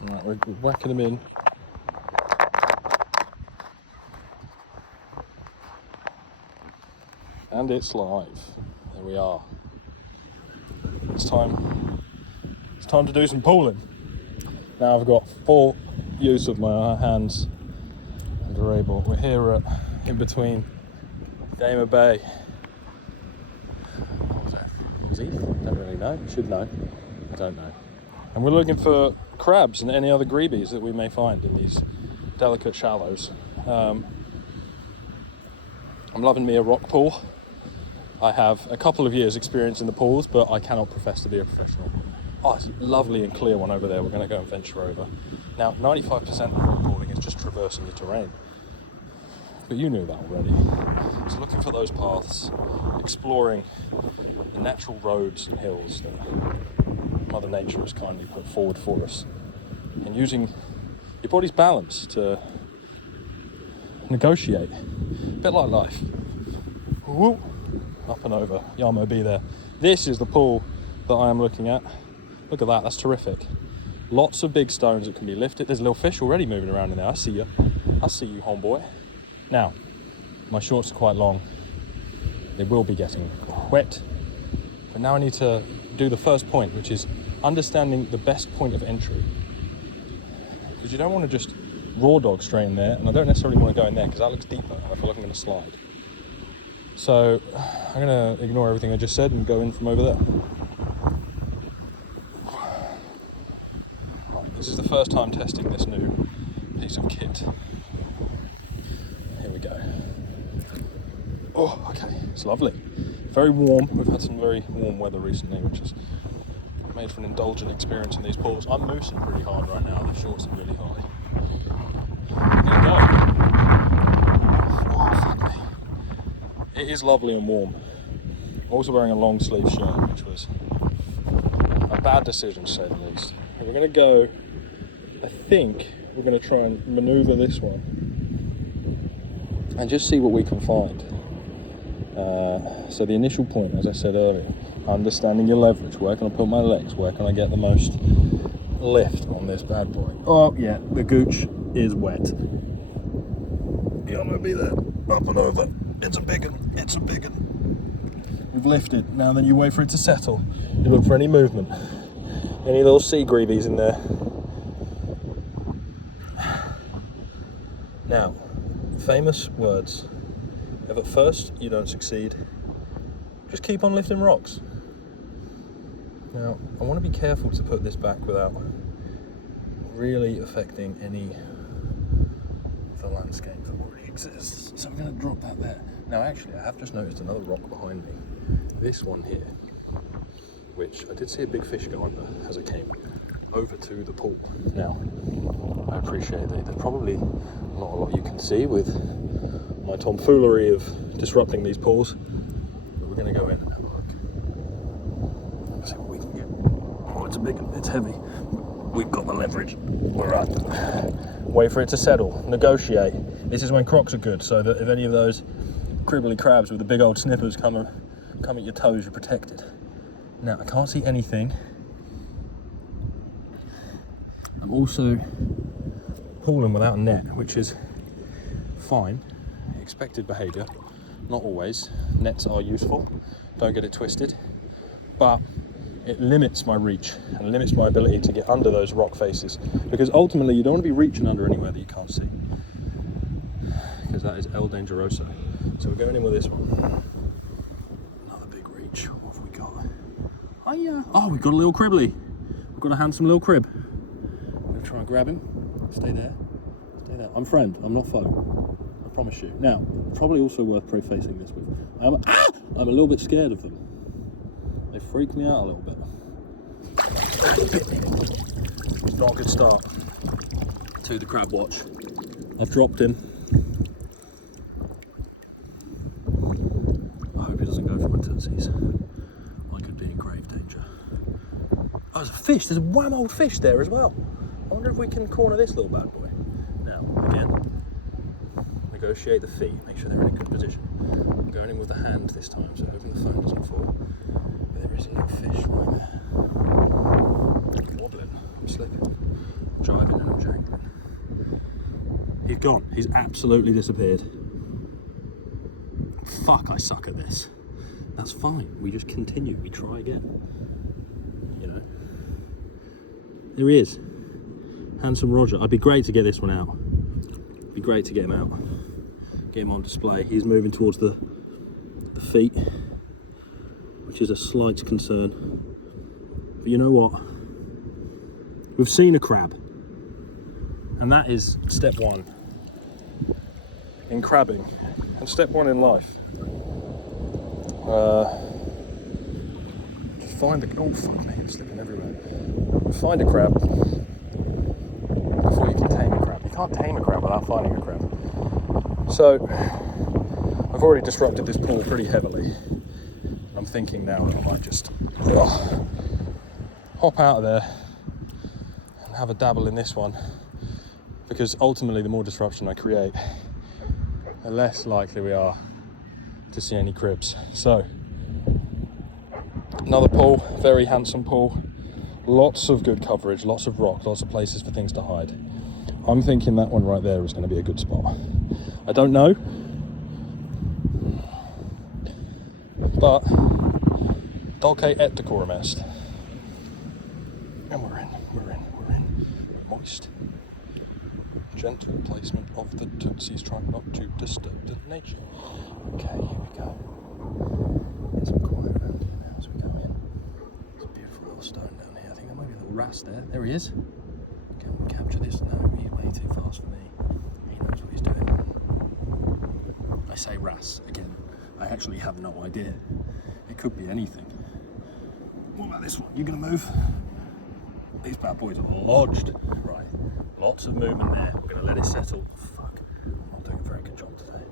Right, we're whacking them in. And it's live. There we are. It's time to do some pulling. Now I've got full use of my hands and are able. We're here at in between Gamer Bay. What was that? Was he? Don't really know. Should know. I don't know. And we're looking for crabs and any other greebies that we may find in these delicate shallows. I'm loving me a rock pool. I have a couple of years experience in the pools, but I cannot profess to be a professional. Oh, it's a lovely and clear one over there. We're going to go and venture over. Now, 95% of rock pooling is just traversing the terrain. But you knew that already. So looking for those paths, exploring the natural roads and hills that Mother Nature has kindly put forward for us, and using your body's balance to negotiate. A bit like life. Woo! Up and over. Yarmo be there. This is the pool that I am looking at. Look at that, that's terrific. Lots of big stones that can be lifted. There's a little fish already moving around in there. I see you, homeboy. Now, my shorts are quite long. They will be getting wet. But now I need to do the first point, which is understanding the best point of entry. Because you don't want to just raw dog straight in there, and I don't necessarily want to go in there because that looks deeper and I feel like I'm going to slide. So I'm going to ignore everything I just said and go in from over there. Right, this is the first time testing this new piece of kit. Here we go. Oh, okay, it's lovely. Very warm. We've had some very warm weather recently, which has made for an indulgent experience in these pools. I'm moosing pretty hard right now. The shorts are really high. Here we go. Oh, fuck me. It is lovely and warm. I'm also wearing a long sleeve shirt, which was a bad decision to say the least. And we're going to go, I think we're going to try and manoeuvre this one and just see what we can find. So the initial point, as I said earlier, understanding your leverage. Where can I put my legs? Where can I get the most lift on this bad boy? Oh yeah, the gooch is wet. You're gonna be there, up and over. It's a big one, it's a big one. We've lifted, now then you wait for it to settle. You look for any movement. Any little sea greavies in there. Now, famous words. If at first you don't succeed, just keep on lifting rocks. Now, I want to be careful to put this back without really affecting any of the landscape that already exists. So I'm going to drop that there. Now, actually, I have just noticed another rock behind me. This one here, which I did see a big fish go under as I came over to the pool. Now, I appreciate that there's probably not a lot you can see with my tomfoolery of disrupting these pools, but we're going to go in and have a look. See what we can get. Oh, it's a big one, it's heavy. We've got the leverage. All right. Wait for it to settle. Negotiate. This is when crocs are good, so that if any of those cribbly crabs with the big old snippers come at your toes, you're protected. Now, I can't see anything. I'm also pulling without a net, which is fine. Expected behaviour, not always. Nets are useful, don't get it twisted, but it limits my reach and limits my ability to get under those rock faces, because ultimately you don't want to be reaching under anywhere that you can't see, because that is El Dangeroso. So we're going in with this one. Another big reach. What have we got? Oh, we've got a little cribbly. We've got a handsome little crib. I'm going to try and grab him. Stay there. Stay there. I'm friend, I'm not foe. Promise you. Now, probably also worth prefacing this with, I'm a little bit scared of them. They freak me out a little bit. It's not a good start to the crab watch. I've dropped him. I hope he doesn't go for my tootsies. I could be in grave danger. Oh, there's a fish. There's a wham old fish there as well. I wonder if we can corner this little bad boy. Now, again, negotiate the feet, make sure they're in a good position. I'm going in with the hand this time, so hoping the phone doesn't fall. But there is a little fish right there. Wobbling, I'm slipping. Try gone. He's absolutely disappeared. Fuck, I suck at this. That's fine. We just continue. We try again. You know. There he is. Handsome Roger. It'd be great to get this one out. It'd be great to get him out. Get him on display. He's moving towards the feet, which is a slight concern. But you know what? We've seen a crab. And that is step one in crabbing. And step one in life. Find a, oh fuck me, I'm slipping everywhere. Find a crab before you can tame a crab. You can't tame a crab without finding a crab. So, I've already disrupted this pool pretty heavily. I'm thinking now that I might just hop out of there and have a dabble in this one. Because ultimately the more disruption I create, the less likely we are to see any cribs. So, another pool, very handsome pool, lots of good coverage, lots of rock, lots of places for things to hide. I'm thinking that one right there is going to be a good spot. I don't know, but dulce et decorum est. And we're in. Moist. Gentle placement of the tootsies, trying not to disturb the nature. Okay, here we go. Get some quiet around here now as we come in. There's a beautiful little stone down here. I think there might be a little wrasse there. There he is. Can we capture this? No, he's way too fast for me. He knows what he's doing. I say wrasse again. I actually have no idea. It could be anything. What about this one? You gonna move? These bad boys are lodged. Right. Lots of movement there. We're going to let it settle. Fuck. I'm not doing a very good job today.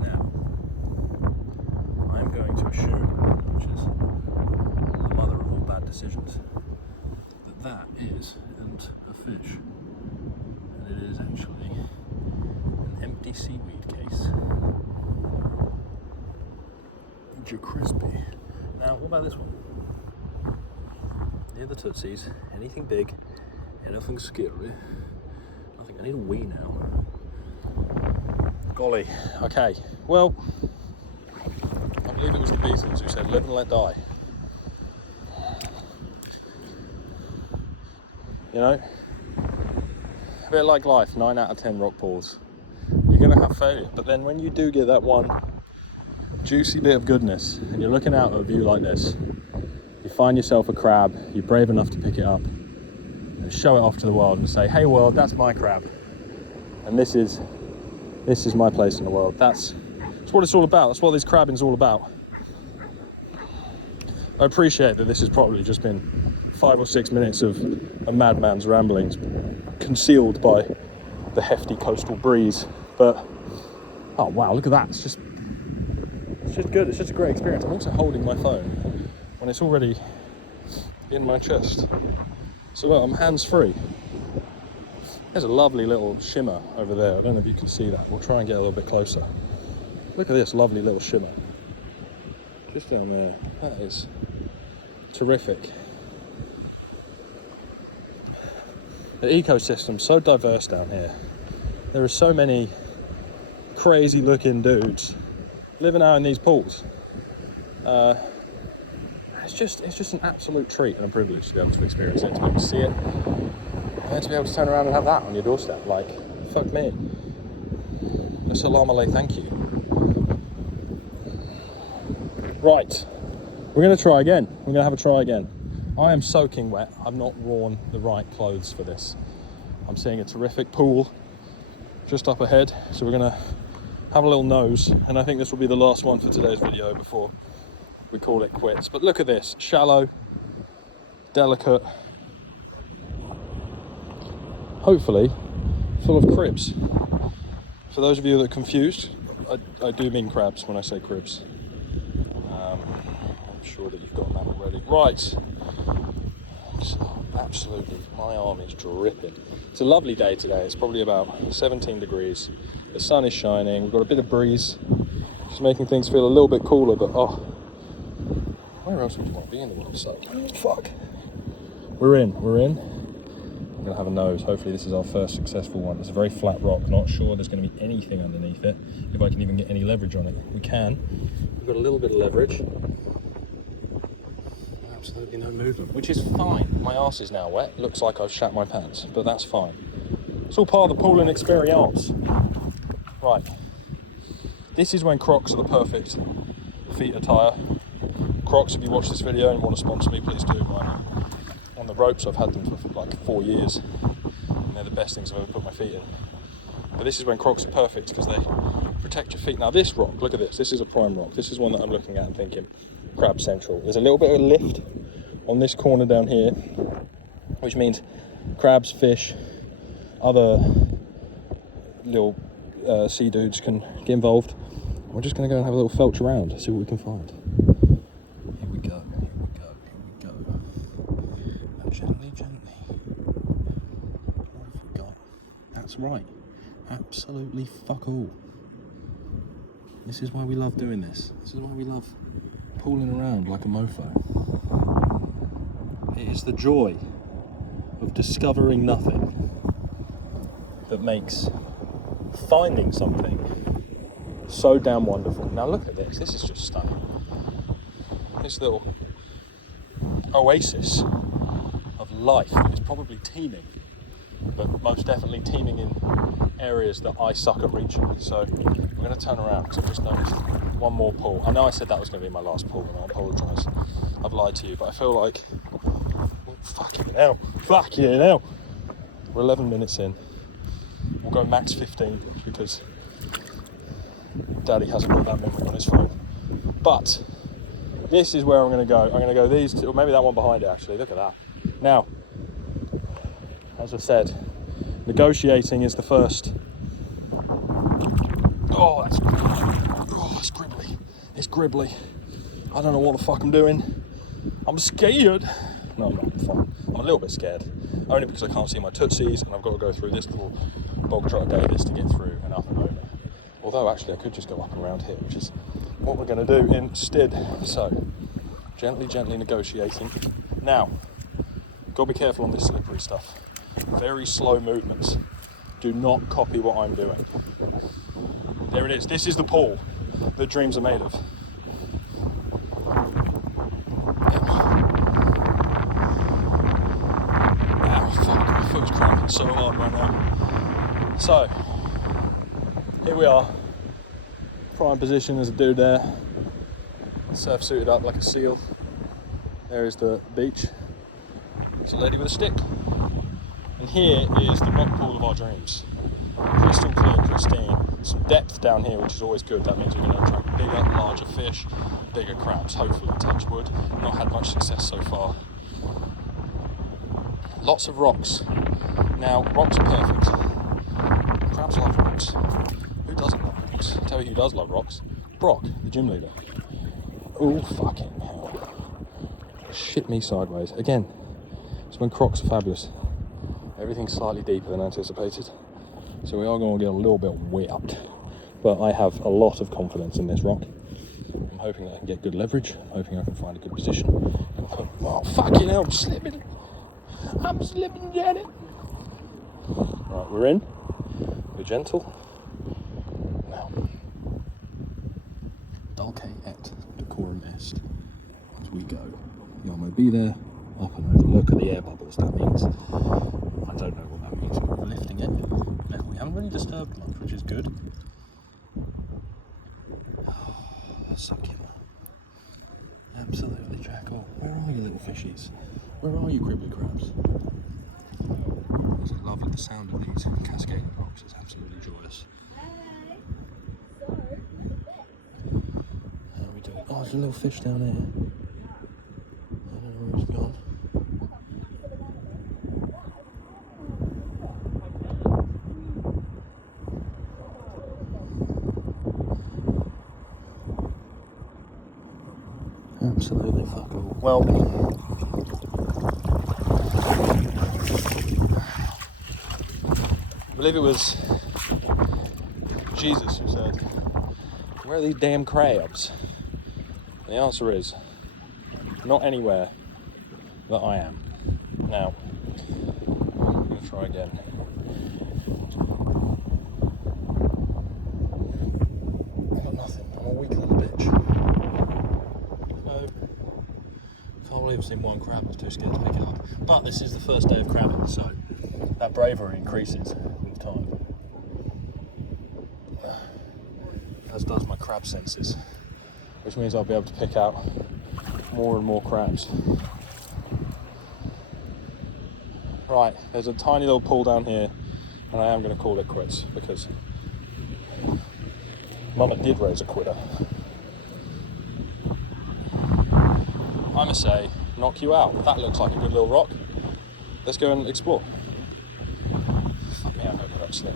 Now, I'm going to assume, which is the mother of all bad decisions, that isn't a fish. And it is actually an empty seaweed case. Crispy. Now, what about this one? Near the tootsies, anything big, anything scary. I think I need a wee now. Golly. Okay. Well, I believe it was the Beatles who said, "Live and let die." You know, a bit like life. 9 out of 10 rock pools. You're gonna have failure, but then when you do get that one juicy bit of goodness and you're looking out at a view like this, you find yourself a crab, you're brave enough to pick it up and show it off to the world and say, "Hey world, that's my crab, and this is my place in the world." That's what it's all about. That's what this crabbing's all about. I appreciate that this has probably just been 5 or 6 minutes of a madman's ramblings concealed by the hefty coastal breeze, but oh wow, look at that. It's just good. It's just a great experience. I'm also holding my phone when it's already in my chest. So look, I'm hands-free. There's a lovely little shimmer over there. I don't know if you can see that. We'll try and get a little bit closer. Look at this lovely little shimmer. Just down there. That is terrific. The ecosystem's so diverse down here. There are so many crazy looking dudes living out in these pools. It's just an absolute treat and a privilege to be able to experience it, to be able to see it, and then to be able to turn around and have that on your doorstep. Like, fuck me. Assalamu alaikum, thank you. Right, we're going to try again. We're going to have a try again. I am soaking wet. I've not worn the right clothes for this. I'm seeing a terrific pool just up ahead, so we're going to have a little nose, and I think this will be the last one for today's video before we call it quits. But look at this, shallow, delicate, hopefully full of cribs. For those of you that are confused, I do mean crabs when I say cribs. I'm sure that you've got that already. Right, so absolutely, my arm is dripping. It's a lovely day today. It's probably about 17 degrees. The sun is shining. We've got a bit of breeze, just making things feel a little bit cooler. But oh, where else would you want to be in the world? So fuck. we're in. I'm gonna have a nose. Hopefully this is our first successful one. It's a very flat rock, not sure there's gonna be anything underneath it, if I can even get any leverage on it. We can. We've got a little bit of leverage. Absolutely no movement, which is fine. My arse is now wet. Looks like I've shat my pants, but that's fine. It's all part of the pooling experience. Right. This is when Crocs are the perfect feet attire. Crocs, if you watch this video and want to sponsor me, please do. On the ropes, I've had them for like 4 years, and they're the best things I've ever put my feet in. But this is when Crocs are perfect because they protect your feet. Now this rock, look at this. This is a prime rock. This is one that I'm looking at and thinking, crab central. There's a little bit of a lift on this corner down here, which means crabs, fish, other little sea dudes can get involved. We're just going to go and have a little felch around, see what we can find. Here we go. Now gently. What have we got? That's right. Absolutely fuck all. This is why we love doing this. This is why we love pooling around like a mofo. It is the joy of discovering nothing that makes finding something so damn wonderful. Now look at this. This is just stunning. This little oasis of life is probably teeming, but most definitely teeming in areas that I suck at reaching. So I'm going to turn around because I've just noticed one more pool. I know I said that was going to be my last pool, and I apologise. I've lied to you, but I feel like, oh, fucking hell. We're 11 minutes in. We'll go max 15 because Daddy hasn't got that memory on his phone. But this is where I'm going to go. I'm going to go these two, or maybe that one behind it actually. Look at that. Now, as I said, negotiating is the first. Oh, it's gribbly. It's gribbly. I don't know what the fuck I'm doing. I'm scared. No, I'm not. I'm fine. I'm a little bit scared. Only because I can't see my tootsies and I've got to go through this little bog trot Davis to get through and up and over. Although actually I could just go up and around here, which is what we're going to do instead. So, gently negotiating. Now, got to be careful on this slippery stuff. Very slow movements. Do not copy what I'm doing. There it is. This is the pool that dreams are made of. Ow, fuck, my foot's cramping so hard right now. So, here we are. Prime position as a dude there. Surf suited up like a seal. There is the beach. There's a lady with a stick. And here is the rock pool of our dreams. Crystal clear, pristine. Some depth down here, which is always good. That means we're going to attract bigger, larger fish, bigger crabs, hopefully, touch wood. Not had much success so far. Lots of rocks. Now, rocks are perfect. Crabs love rocks. Who doesn't love rocks? I'll tell you who does love rocks. Brock, the gym leader. Oh, fucking hell. Shit me sideways. Again, it's when Crocs are fabulous. Everything's slightly deeper than anticipated. So we are going to get a little bit wet. But I have a lot of confidence in this rock. I'm hoping I can get good leverage. I'm hoping I can find a good position. And put, oh, fucking hell, I'm slipping, Janet. Right, we're in. We're gentle. Now, dulce et decorum est. As we go. You may be there, up and over. Look at the air bubbles. That means, I don't know what that means, but we're lifting it. Now, we haven't really disturbed much, which is good. Oh, that's so cute. Absolutely, Jackal. Where are you, little fishies? Where are you, cribbly crabs? Is it lovely? The sound of these cascading rocks is absolutely joyous. How are we doing? Oh, there's a little fish down there. I don't know where he's gone. Absolutely fuck all. Well, I believe it was Jesus who said, "Where are these damn crabs?" And the answer is, not anywhere that I am. Now, I'm going to try again. I've got nothing. I'm a weak little bitch. No. Can't believe I've seen one crab. I was too scared to pick it up. But this is the first day of crabbing, so that bravery increases with time. As does my crab senses, which means I'll be able to pick out more and more crabs. Right, there's a tiny little pool down here, and I am going to call it quits because Mama did raise a quitter. I must say, knock you out. That looks like a good little rock. Let's go and explore. Fuck me, I hope I don't slip.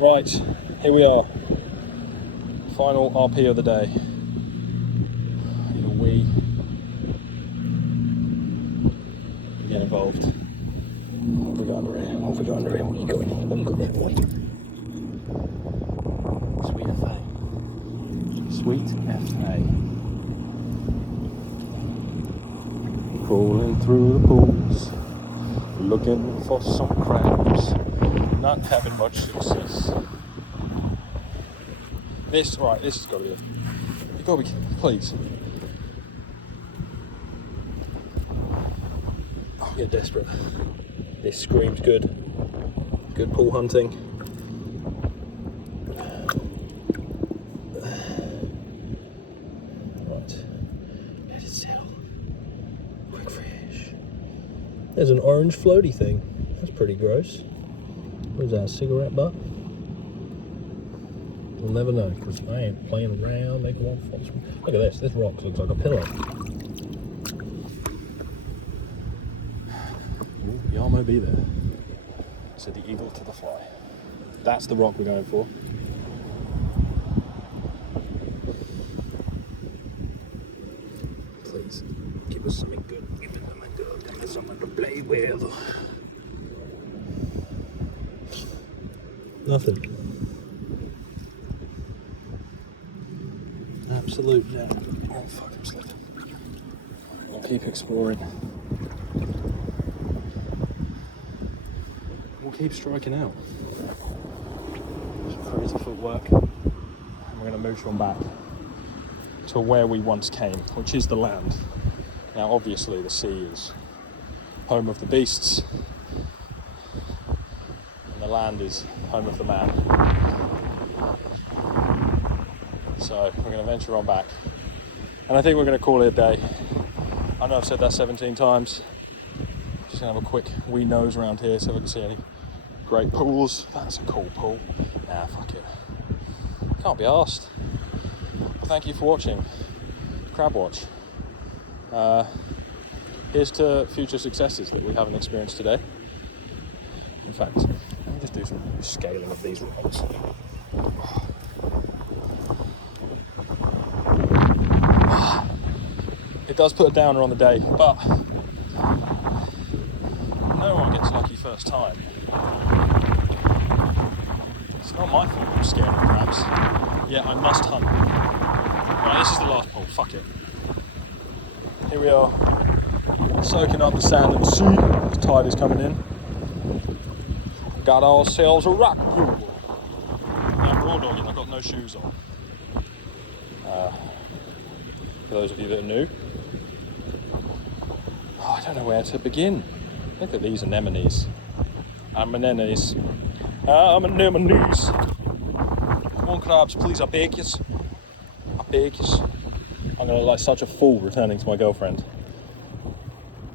Right, here we are. Final RP of the day. Either we get involved. What have we got under here? What have we got under here? What are you going? What are you got there, boy? Sweet FA. Sweet FA. Crawling through the pools, looking for some crabs. Not having much success. This has got to be it. You've got to be, please. I'm getting desperate. This screams good. Good pool hunting. Right. Let it settle. Quick fish. There's an orange floaty thing. That's pretty gross. What is that, a cigarette butt? We'll never know, because I ain't playing around, making one false. Look at this rock looks like a pillow. Ooh, Yarmo be there. Said the eagle to the fly. That's the rock we're going for. Please, give us something good. Give us something good. Give us something to play with. Nothing. Absolute no. Oh fuck, I'm slipping. We'll keep exploring. We'll keep striking out. Some crazy footwork. And we're going to mooch on back to where we once came, which is the land. Now obviously the sea is home of the beasts, and the land is home of the man. So we're going to venture on back, and I think we're going to call it a day. I know I've said that 17 times. Just going to have a quick wee nose around here so we can see any great pools. That's a cool pool. Nah, fuck it. Can't be arsed. Well, thank you for watching Crab Watch. Here's to future successes that we haven't experienced today. In fact, let me just do some scaling of these rocks. It does put a downer on the day, but no one gets lucky first time. It's not my fault I'm scared of crabs. Yeah, I must hunt. Right, this is the last pool, fuck it. Here we are, soaking up the sand of the sea. The tide is coming in. Got ourselves a rock pool. I'm raw dogging, I've got no shoes on. For those of you that are new, I don't know where to begin. Look at these anemones. Anemones. Anemones. Come on, crabs, please, I beg yous. I beg yous. I'm gonna look like such a fool returning to my girlfriend,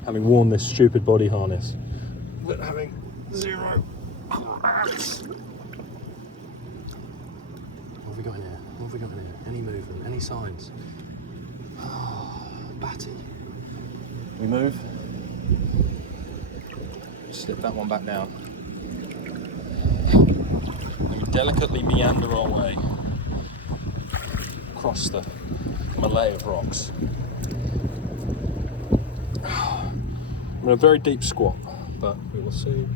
having worn this stupid body harness, but having zero crabs. What have we got in here? What have we got in here? Any movement? Any signs? Oh, batty. We move. Slip that one back down. And we delicately meander our way across the melee of rocks. I'm in a very deep squat, but we will see.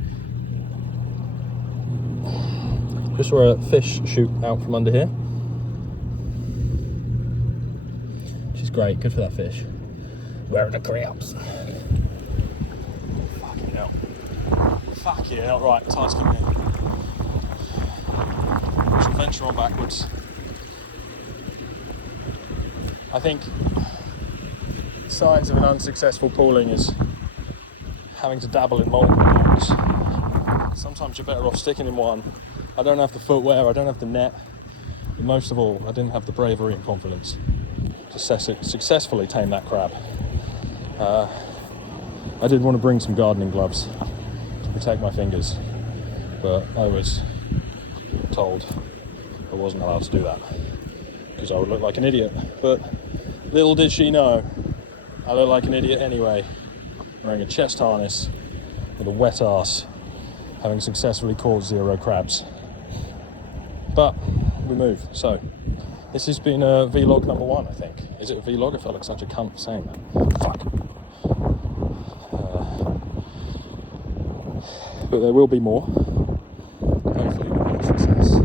Just saw a fish shoot out from under here, which is great, good for that fish. Where are the crabs? Fucking hell. Fucking hell. Right, tide's coming in. We shall venture on backwards. I think signs of an unsuccessful pooling is having to dabble in multiple boats. Sometimes you're better off sticking in one. I don't have the footwear, I don't have the net, but most of all, I didn't have the bravery and confidence to successfully tame that crab. I did want to bring some gardening gloves to protect my fingers, but I was told I wasn't allowed to do that because I would look like an idiot. But little did she know, I look like an idiot anyway, wearing a chest harness with a wet arse, having successfully caught 0 crabs. But we move. So this has been vlog number 1, I think. Is it a vlog? I felt like such a cunt for saying that. Fuck. But there will be more. Hopefully with more success.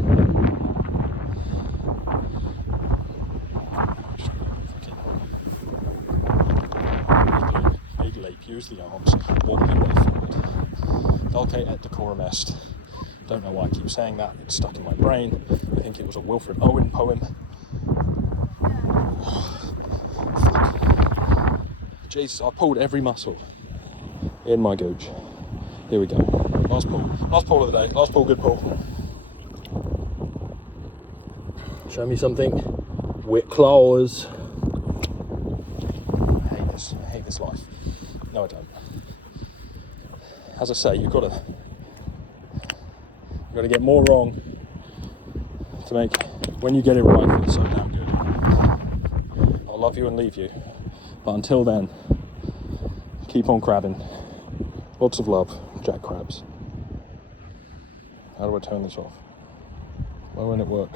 Big leap, use the arms, walk your way forward. Dulce et decorum est. Don't know why I keep saying that, it's stuck in my brain. I think it was a Wilfred Owen poem. Jesus, I pulled every muscle in my gooch. Here we go. Last pull of the day. Last pull, good pull. Show me something with claws. I hate this life. No, I don't. As I say, you've got to get more wrong to make when you get it right feel so damn good. I'll love you and leave you, but until then, keep on crabbing. Lots of love, Jack Crabs. How do I turn this off? Why won't it work?